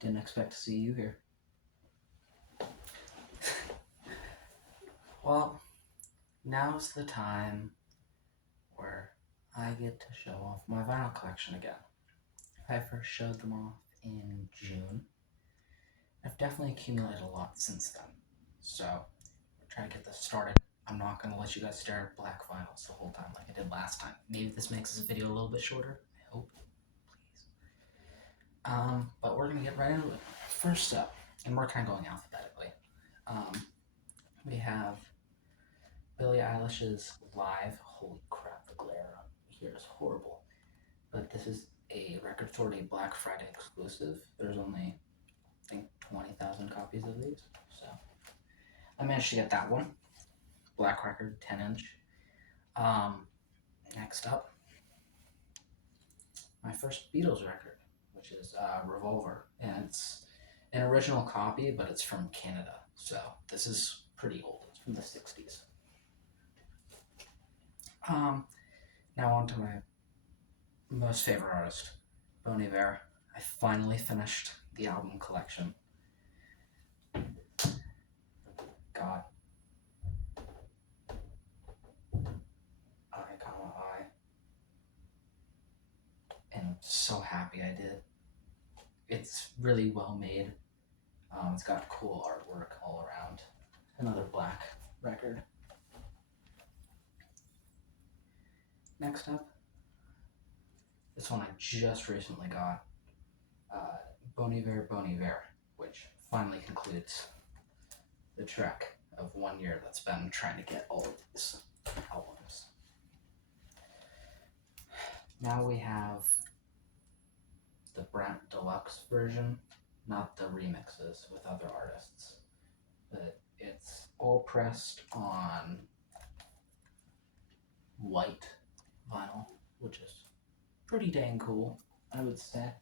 Didn't expect to see you here. Well, now's the time where I get to show off my vinyl collection again. I first showed them off in June. I've definitely accumulated a lot since then. So, we'll try to get this started. I'm not going to let you guys stare at black vinyls the whole time like I did last time. Maybe this makes this video a little bit shorter. I hope. Please. But we're going to get right into it. First up, and we're kind of going alphabetically, we have Billie Eilish's Live. Holy crap, the glare here is horrible. But this is a Record Authority Black Friday exclusive. There's only, I think, 20,000 copies of these. So I managed to get that one. Black Record, 10-inch. Next up, my first Beatles record, which is Revolver. And it's an original copy, but it's from Canada. So this is pretty old. It's from the 60s. Now on to my most favorite artist, Bon Iver. I finally finished the album collection. God. I. And I'm so happy I did. It's really well made. It's got cool artwork all around. Another black record. Next up, this one I just recently got. Bon Iver, which finally concludes the trek of 1 year that's been trying to get all of these albums. Now we have the Brant Deluxe version, not the remixes with other artists, but it's all pressed on white vinyl, which is pretty dang cool, I would say.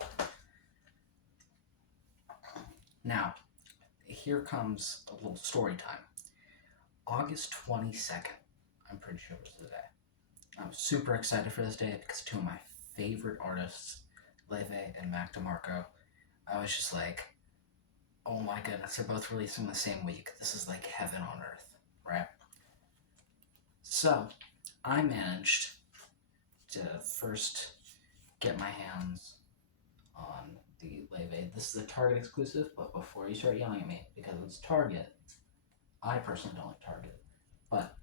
Now, here comes a little story time. August 22nd, I'm pretty sure was the day. I'm super excited for this day because two of my favorite artists, Leve and Mac DeMarco, I was just like, oh my goodness, they're both releasing the same week. This is like heaven on earth, right? So, I managed to first get my hands on the Leve. This is a Target exclusive, but before you start yelling at me, because it's Target, I personally don't like Target, but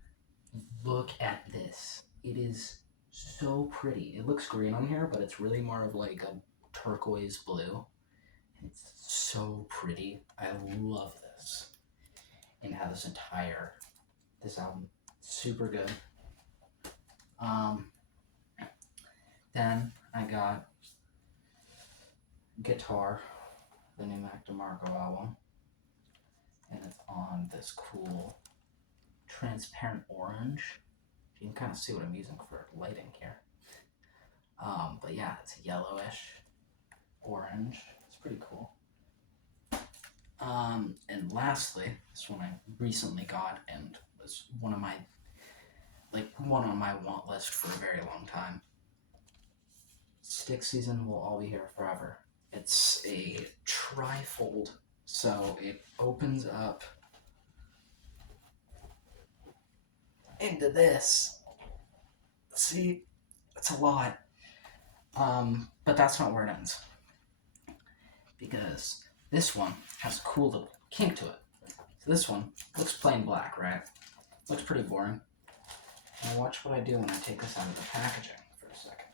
look at this. It is so pretty. It looks green on here, but it's really more of like a turquoise blue. It's so pretty. I love this. And how this album, super good. Then I got Guitar, the new Mac DeMarco album. And it's on this cool transparent orange. You can kind of see what I'm using for lighting here. But yeah, it's yellowish orange. It's pretty cool. And lastly, this one I recently got and was one on my want list for a very long time. Styx Season Will All Be Here Forever. It's a trifold, so it opens up into this. See, it's a lot. But that's not where it ends. Because this one has a cool little kink to it. So this one looks plain black, right? Looks pretty boring. Now watch what I do when I take this out of the packaging for a second.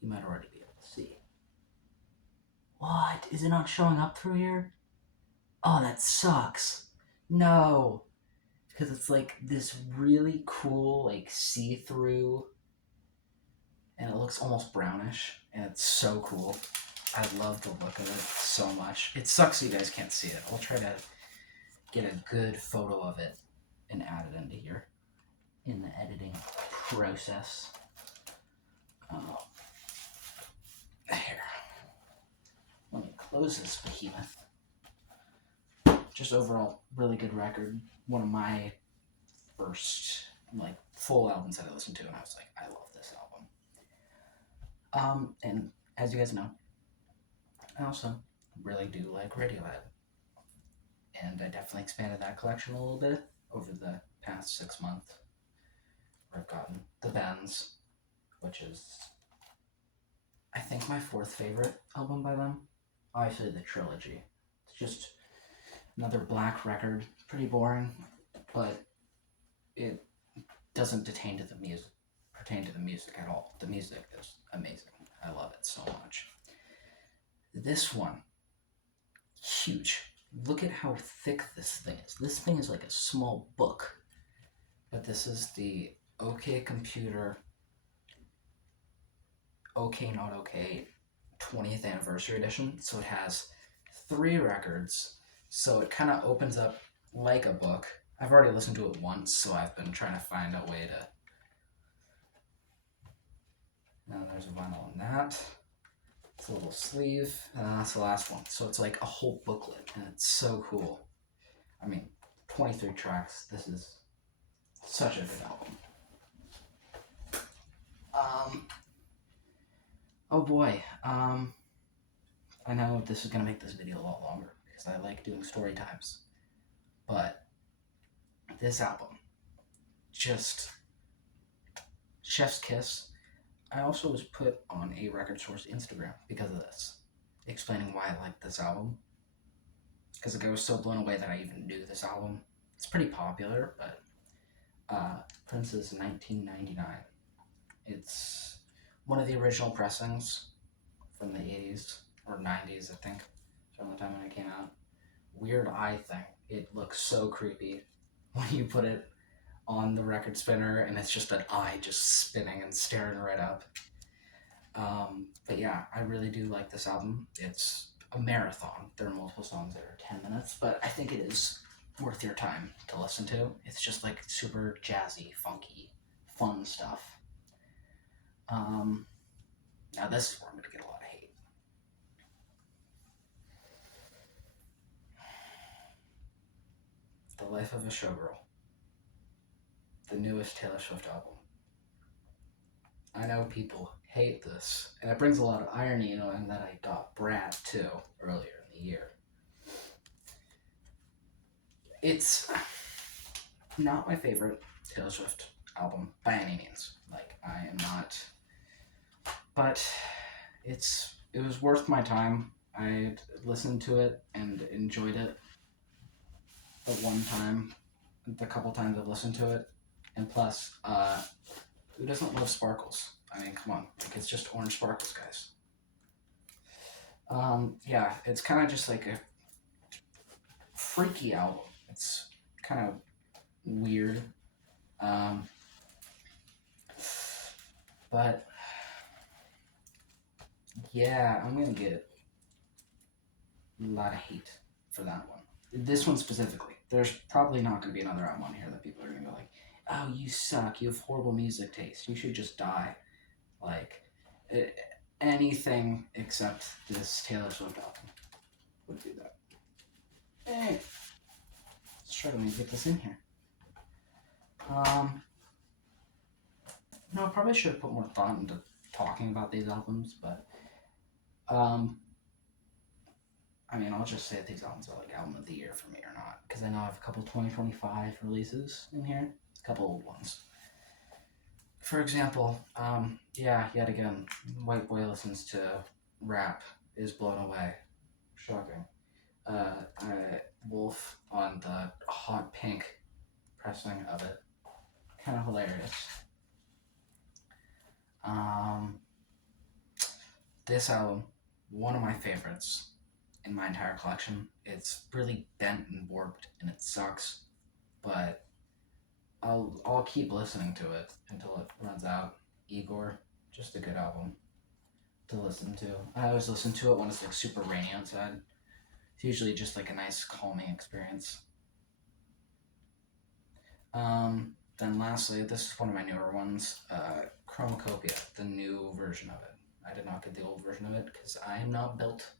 You might already be able to see. What? Is it not showing up through here? Oh, that sucks. No. Because it's like this really cool, like see-through, and it looks almost brownish, and it's so cool. I love the look of it so much. It sucks you guys can't see it. I'll try to get a good photo of it and add it into here in the editing process. Here. Let me close this behemoth. Just overall, really good record. One of my first full albums that I listened to, and I was like, I love this album. And as you guys know, I also really do like Radiohead. And I definitely expanded that collection a little bit over the past 6 months. Where I've gotten the Bends, which is, I think, my fourth favorite album by them. Obviously, the trilogy. It's just another black record. Pretty boring, but it doesn't pertain to the music at all. The music is amazing. I love it so much. This one, huge. Look at how thick this thing is. This thing is like a small book. But this is the OK Computer OK Not OK 20th Anniversary Edition. So it has 3 records. So it kind of opens up like a book. I've already listened to it once, so I've been trying to find a way to... Now there's a vinyl on that. It's a little sleeve, and that's the last one. So it's like a whole booklet, and it's so cool. I mean, 23 tracks. This is such a good album. Oh boy. I know this is gonna make this video a lot longer because I like doing story times, but this album, just chef's kiss. I also was put on a Record Source Instagram because of this, explaining why I like this album. Because I was so blown away that I even knew this album. It's pretty popular, but Prince's 1999. It's one of the original pressings from the 80s or 90s, I think, from the time when it came out. Weird eye thing. It looks so creepy when you put it on the record spinner and it's just an eye just spinning and staring right up. But yeah, I really do like this album. It's a marathon. There are multiple songs that are 10 minutes, but I think it is worth your time to listen to. It's just like super jazzy, funky, fun stuff. Now this is where I'm going to get a lot of hate. The Life of a Showgirl. The newest Taylor Swift album. I know people hate this, and it brings a lot of irony, knowing that I got Brat too earlier in the year. It's not my favorite Taylor Swift album by any means. Like, I am not, but it was worth my time. I listened to it and enjoyed it the one time, the couple times I've listened to it, and plus, who doesn't love sparkles? I mean, come on, like, it's just orange sparkles, guys. Yeah, it's kind of just like a freaky album. It's kind of weird. But yeah, I'm gonna get a lot of hate for that one. This one specifically. There's probably not gonna be another album on here that people are gonna go like, "Oh, you suck. You have horrible music taste. You should just die." Like, anything except this Taylor Swift album would do that. Hey, let's try to get this in here. No, I probably should have put more thought into talking about these albums, but I mean, I'll just say if these albums are like album of the year for me or not, because I know I have a couple 2025 releases in here, a couple old ones. For example, yeah, yet again, White Boy Listens to Rap is blown away. Shocking. Wolf on the hot pink pressing of it. Kind of hilarious. This album, one of my favorites in my entire collection. It's really bent and warped and it sucks, but I'll keep listening to it until it runs out. Igor, just a good album to listen to. I always listen to it when it's like super rainy outside. It's usually just like a nice calming experience. Then lastly, this is one of my newer ones, Chromacopia, the new version of it. I did not get the old version of it because I am not built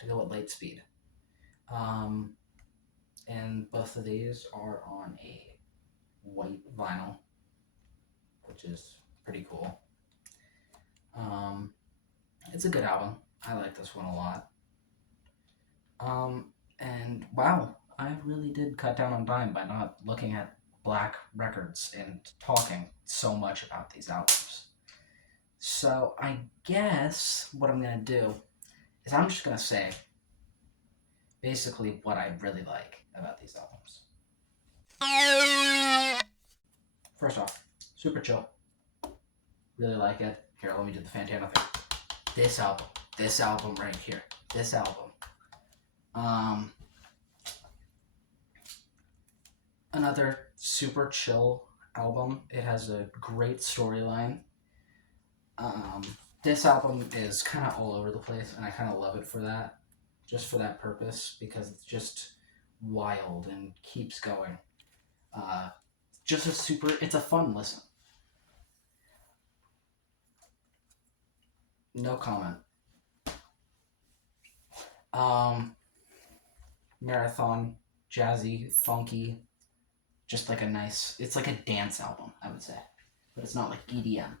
to go at light speed. And both of these are on a white vinyl, which is pretty cool. it's a good album. I like this one a lot. And wow, I really did cut down on time by not looking at black records and talking so much about these albums. So I guess what I'm gonna do is I'm just gonna say basically what I really like about these albums. First off, super chill. Really like it. Here, let me do the Fantana thing. This album right here, this album. Um, Another super chill album. It has a great storyline. Um, this album is kind of all over the place, and I kind of love it for that, just for that purpose, because it's just wild and keeps going. Uh, just a super, it's a fun listen. No comment. Um, Marathon, jazzy, funky, just like a nice, it's like a dance album, I would say, but it's not like EDM.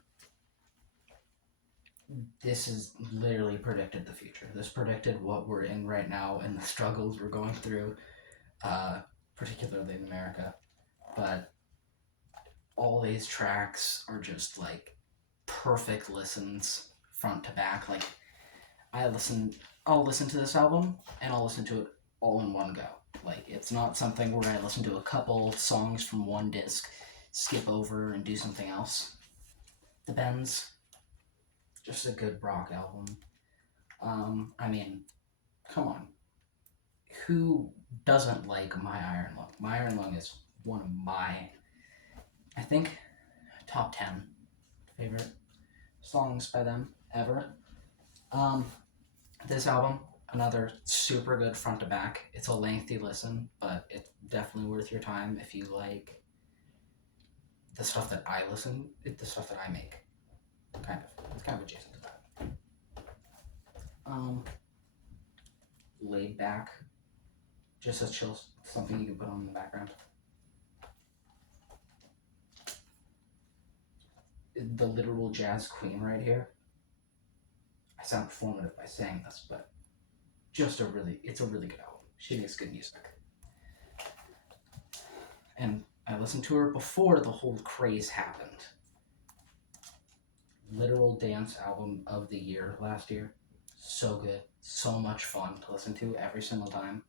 This is literally predicted the future. This predicted what we're in right now and the struggles we're going through, particularly in America. But all these tracks are just like perfect listens front to back. Like I'll listen to this album and I'll listen to it all in one go. Like it's not something where I listen to a couple songs from one disc, skip over and do something else. The Bends, just a good rock album. I mean, come on. Who doesn't like My Iron Lung? My Iron Lung is one of my, I think, top 10 favorite songs by them ever. Um, this album, another super good front to back. It's a lengthy listen, but it's definitely worth your time if you like the stuff that I listen, the stuff that I make. Kind of. It's kind of adjacent to that. Laid back, just a chill, something you can put on in the background. The literal jazz queen right here. I sound performative by saying this, but it's a really good album. She makes good music. And I listened to her before the whole craze happened. Literal dance album of the year last year. So good. So much fun to listen to every single time.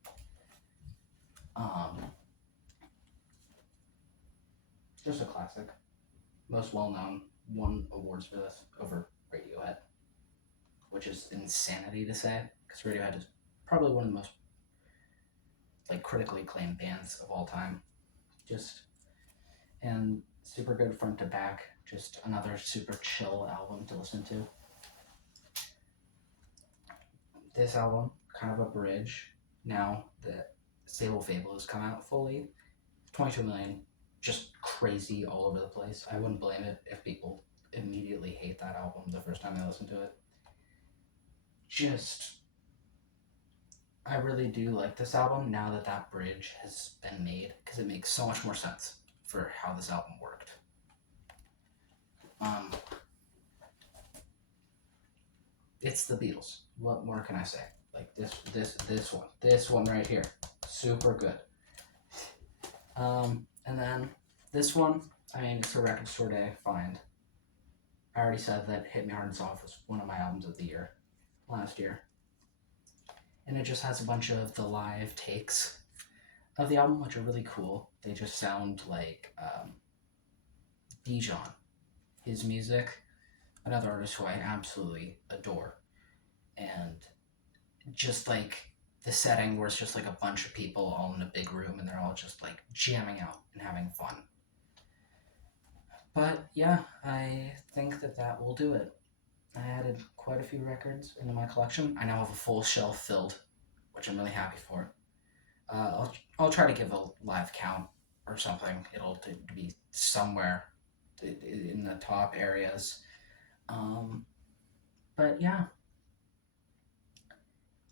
Just a classic. Most well known. Won awards for this over Radiohead, which is insanity to say, because Radiohead is probably one of the most like critically acclaimed bands of all time. Just and super good front to back. Just another super chill album to listen to. This album, kind of a bridge. Now that Sable Fable has come out fully, 22 million, just crazy all over the place. I wouldn't blame it if people immediately hate that album the first time they listen to it. Just, I really do like this album now that that bridge has been made, because it makes so much more sense for how this album worked. It's the Beatles. What more can I say? Like this one right here, super good. And then this one, I mean, it's a record store day find. I already said that Hit Me Hard and Soft was one of my albums of the year last year. And it just has a bunch of the live takes of the album, which are really cool. They just sound like Dijon. His music, another artist who I absolutely adore. And just like the setting where it's just like a bunch of people all in a big room and they're all just like jamming out and having fun. But yeah, I think that will do it. I added quite a few records into my collection. I now have a full shelf filled, which I'm really happy for. I'll try to give a live count or something. It'll be somewhere in the top areas. But yeah,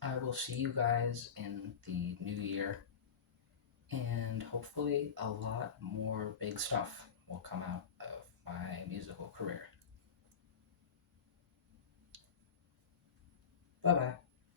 I will see you guys in the new year, and hopefully a lot more big stuff will come out of my musical career. Bye bye.